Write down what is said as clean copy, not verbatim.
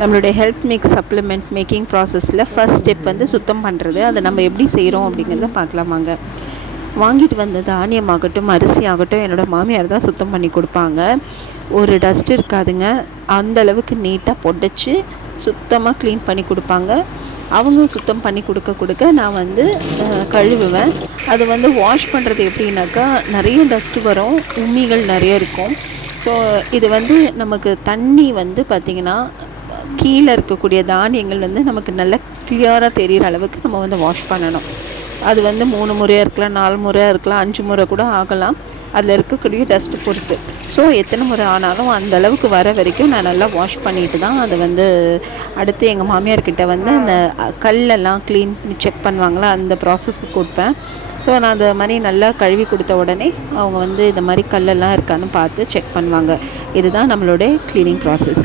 நம்மளுடைய health mix supplement making ப்ராசஸில் first step வந்து சுத்தம் பண்ணுறது. அதை நம்ம எப்படி செய்கிறோம் அப்படிங்கிறத பார்க்கலாமாங்க. வாங்கிட்டு வந்த தானியமாகட்டும் அரிசி ஆகட்டும் என்னோடய மாமியார் தான் சுத்தம் பண்ணி கொடுப்பாங்க. ஒரு டஸ்ட் இருக்காதுங்க. அந்தளவுக்கு நீட்டாக பொடைச்சி சுத்தமாக க்ளீன் பண்ணி கொடுப்பாங்க. அவங்க சுத்தம் பண்ணி கொடுக்க நான் வந்து கழுவுவேன். அது வந்து வாஷ் பண்ணுறது எப்படின்னாக்கா நிறைய டஸ்ட்டு வரும், உம்மிகள் நிறைய இருக்கும். ஸோ இது வந்து நமக்கு தண்ணி வந்து பார்த்திங்கன்னா கீழே இருக்கக்கூடிய தானியங்கள் வந்து நமக்கு நல்லா கிளியராக தெரிகிற அளவுக்கு நம்ம வந்து வாஷ் பண்ணணும். அது வந்து 3 முறையாக இருக்கலாம், 4 முறையாக இருக்கலாம், 5 முறை கூட ஆகலாம். அதில் இருக்கக்கூடிய டஸ்ட்டு பொறுத்து. ஸோ எத்தனை முறை ஆனாலும் அந்த அளவுக்கு வர வரைக்கும் நான் நல்லா வாஷ் பண்ணிட்டு தான் அதை வந்து அடுத்து எங்கள் மாமியார்கிட்ட வந்து அந்த கல்லெல்லாம் க்ளீன் பண்ணி செக் பண்ணுவாங்களா, அந்த ப்ராசஸ்க்கு கொடுப்பேன். ஸோ நான் அந்த மாதிரி நல்லா கழுவி கொடுத்த உடனே அவங்க வந்து இந்த மாதிரி கல்லெல்லாம் இருக்கான்னு பார்த்து செக் பண்ணுவாங்க. இதுதான் நம்மளுடைய க்ளீனிங் ப்ராசஸ்.